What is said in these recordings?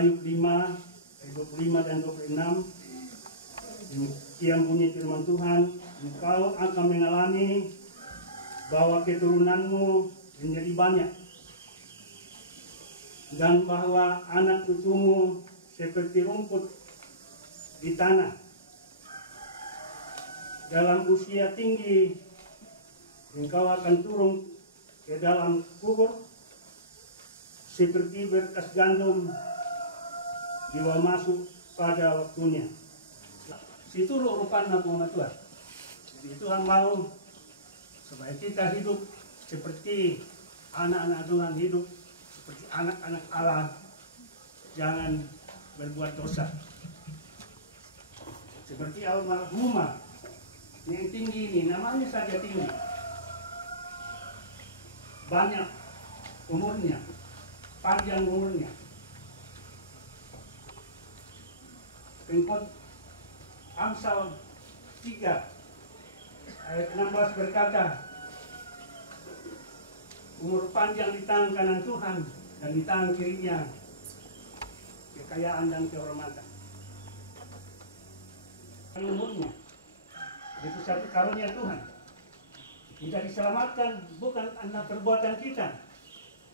Ayub 5, ayat 25 dan 26. Demikian bunyi firman Tuhan, engkau akan mengalami bahwa keturunanmu menjadi banyak, dan bahwa anak cucumu seperti rumput di tanah. Dalam usia tinggi, engkau akan turun ke dalam kubur seperti berkas gandum dibawa masuk pada waktunya. Situ rupa nama Tuhan. Jadi Tuhan mau supaya kita hidup seperti anak-anak Tuhan, hidup seperti anak-anak Allah, jangan berbuat dosa. Seperti almarhumah yang tinggi ini, namanya saja tinggi, banyak umurnya, panjang umurnya. Pengkhot Amsal 3 ayat 16 berkata, umur panjang di tangan kanan Tuhan dan di tangan kirinya kekayaan dan kehormatan. Umurnya itu satu karunia Tuhan. Kita diselamatkan bukan karena perbuatan kita,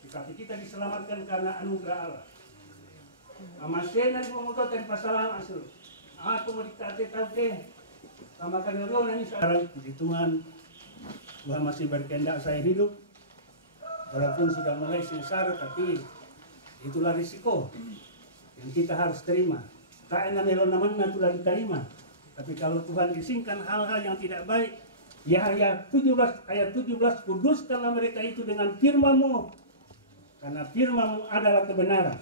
tetapi kita diselamatkan karena anugerah Allah. Amasena di pemutotan pasalan asal. Aku mau dikate tahu sama kanyoron ini sekarang puji Tuhan Tuhan masih berkehendak saya hidup. Walaupun sudah mulai sengsara, tapi itulah risiko yang kita harus terima. Tak enak melon namanya itulah diterima. Tapi kalau Tuhan izinkan hal-hal yang tidak baik, Yahya 17 ayat 17, kuduskanlah mereka itu dengan firman-Mu, karena firman-Mu adalah kebenaran.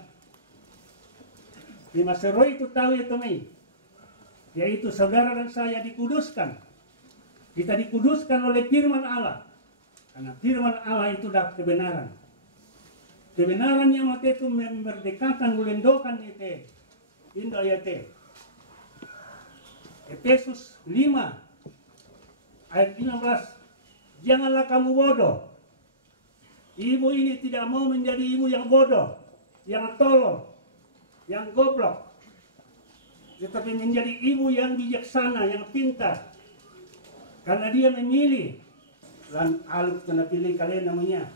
Di masa roh itu tahu ya teman, yaitu saudara dan saya dikuduskan. Kita dikuduskan oleh firman Allah. Karena firman Allah itu adalah kebenaran. Kebenaran yang mati itu memerdekakan melendokan itu. Indo ayat Efesus 5 ayat 15. Janganlah kamu bodoh. Ibu ini tidak mau menjadi ibu yang bodoh, yang tolol, yang goblok. Tetapi menjadi ibu yang bijaksana, yang pintar. Karena dia memilih. Dan aluk kena pilih kalian namanya.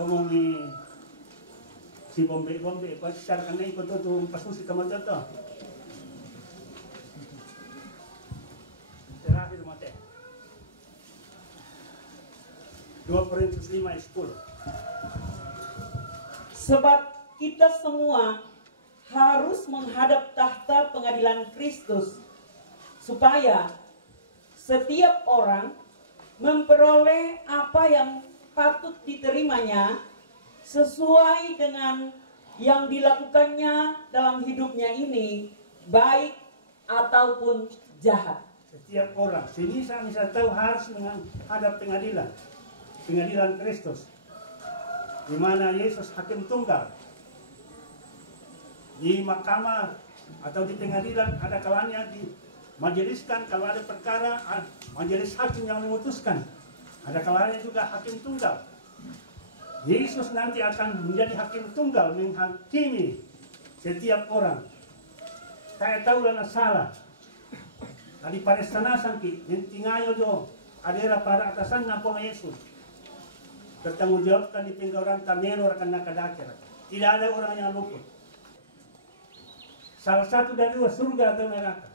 Omong ni si bombe-bombe. Pasal karena ikut tu pasusi teman-teman tu. Terakhir mati. 2 Korintus 5 ayat 10. Sebab kita semua harus menghadap tahta pengadilan Kristus, supaya setiap orang memperoleh apa yang patut diterimanya sesuai dengan yang dilakukannya dalam hidupnya ini, baik ataupun jahat. Setiap orang, misal tahu harus menghadap pengadilan Kristus, di mana Yesus hakim tunggal. Di mahkamah atau di pengadilan ada kalanya dimajeliskan kalau ada perkara, majelis hakim yang memutuskan. Ada kalanya juga hakim tunggal. Yesus nanti akan menjadi hakim tunggal, menghakimi setiap orang. Saya tahu dan salah. Tadi pada sana sangki, tingayo do, adera para atasan napong Yesus. Bertanggung jawabkan di penggawaran tamero akan nakadakir. Tidak ada orang yang luput. Salah satu dari dua, surga atau neraka.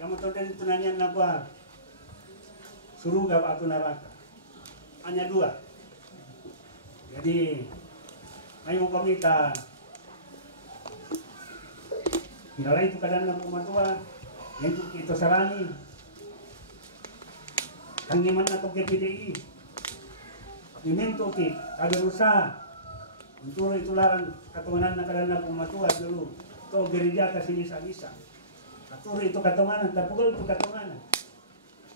Yang mau tahu tunanya nabuah, surga atau neraka. Hanya dua. Jadi, ayo komita. Bila itu kadang nak kumatua, yang itu sarani. Tanggiman atau KPDI. Diminto ki, ada usaha. Untuk itu larang katuanan na kadang nak kumatua dulu. Ito gereja kasi bisa-bisa. Katuro itu katunganan, tapugol itu katunganan.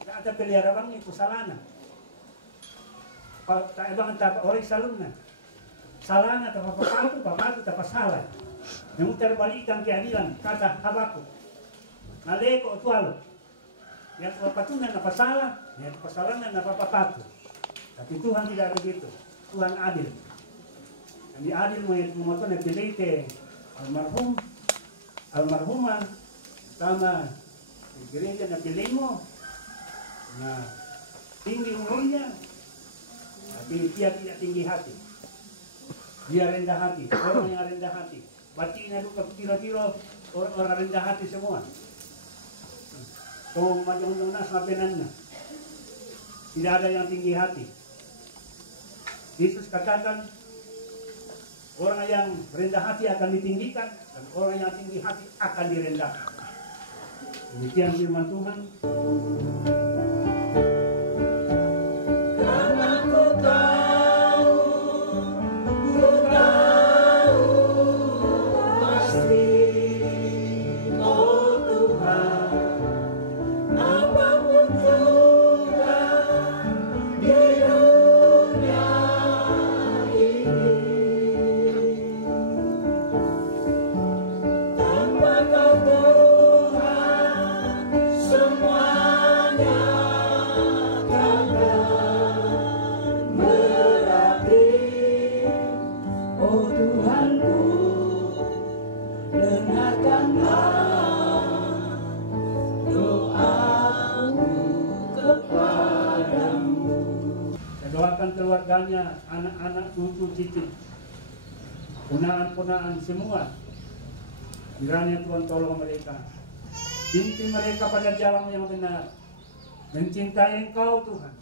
Ada pelihara itu salana. Taibang tapa orang saluna. Salana tapa papatu tapa salah. Yang terbalikan keadilan kata habaku. Naleko tualo. Yang papatunan apa salah, yang pasalanan apa papatu. Tapi Tuhan tidak begitu. Tuhan adil. Yang adil memoton yang dilite almarhumah sama gereja na pilimo na tinggi umurnya, tapi dia tidak tinggi hati. Dia rendah hati, orang yang rendah hati. Batinnya luka tiro-tiro orang rendah hati semua. Kung majong nas mapenanna. Tidak ada yang tinggi hati. Yesus katakan orang yang rendah hati akan ditinggikan dan orang yang tinggi hati akan direndahkan. Demikian firman Tuhan. Keluarganya, anak-anak, cucu, cicit, punaan-punaan semua. Kiranya Tuhan tolong mereka, pimpin mereka pada jalan yang benar, mencintai Engkau Tuhan.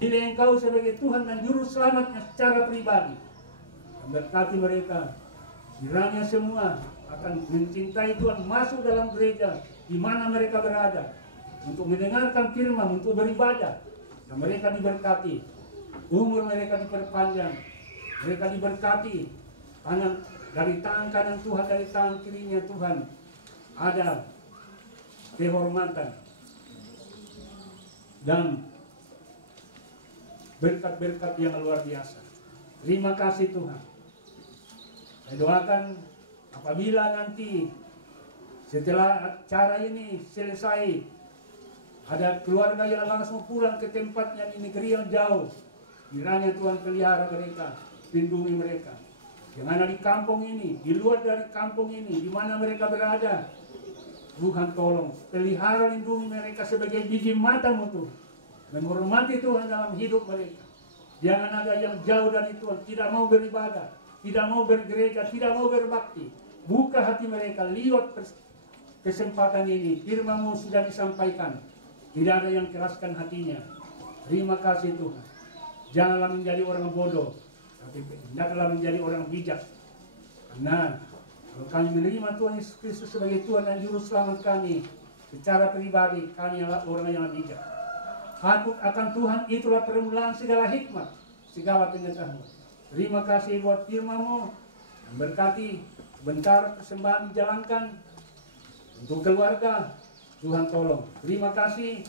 Pilih Engkau sebagai Tuhan dan Juru Selamatnya secara pribadi. Dan berkati mereka, kiranya semua akan mencintai Tuhan, masuk dalam gereja di mana mereka berada, untuk mendengarkan firman, untuk beribadah. Dan mereka diberkati, umur mereka diperpanjang, mereka diberkati, tangan dari tangan kanan Tuhan, dari tangan kirinya Tuhan ada kehormatan dan berkat-berkat yang luar biasa. Terima kasih Tuhan. Saya doakan apabila nanti setelah acara ini selesai, ada keluarga yang langsung pulang ke tempatnya di negeri yang jauh, kiranya Tuhan pelihara mereka, lindungi mereka. Yang ada di kampung ini, di luar dari kampung ini, di mana mereka berada, Tuhan tolong pelihara, lindungi mereka sebagai biji matamu Tuhan, menghormati Tuhan dalam hidup mereka. Jangan ada yang jauh dari Tuhan, tidak mau beribadah, tidak mau bergereja, tidak mau berbakti. Buka hati mereka, lihat kesempatan ini. Firman-Mu sudah disampaikan, tidak ada yang keraskan hatinya. Terima kasih Tuhan. Janganlah menjadi orang bodoh, tapi hendaklah menjadi orang bijak. Karena kalau kami menerima Tuhan Yesus Kristus sebagai Tuhan dan Juru Selamat kami, secara pribadi kami adalah orang yang bijak. Takut akan Tuhan itulah permulaan segala hikmat, segala pengetahuan. Terima kasih buat firman-Mu. Berkati bentar persembahan dijalankan untuk keluarga. Tuhan tolong. Terima kasih.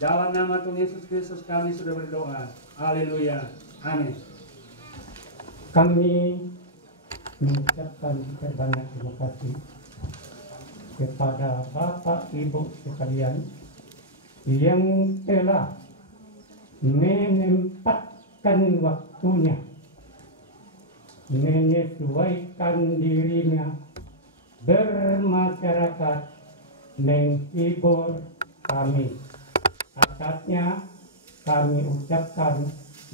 Dalam nama Tuhan Yesus Kristus kami sudah berdoa. Haleluya. Amin. Kami mengucapkan terbanyak terima kasih kepada Bapak Ibu sekalian yang telah menempatkan waktunya, menyesuaikan dirinya bermasyarakat, menghibur kami. Atasnya kami ucapkan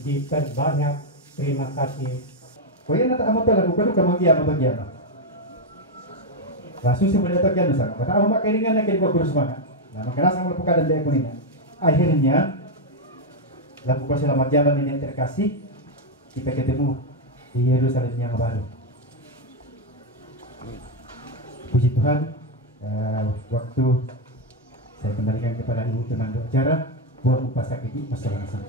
diperbanyak terima kasih. Kaya nataamot ka lang, kung ka mag-iyan, mag-iyan. Langsung siya malihat yan, sa kata ako makairingan na kinikuha guru semangat. Nah, makarasa mo po ka dan ko nina. Akhirnya, lalu ko sila magyaman ini terkasih, kita ketemu di Yerusalem yang baru. Puji Tuhan, waktu saya kembalikan kepada Ibu Tunang Acara buat upasakiti masalah-masalah.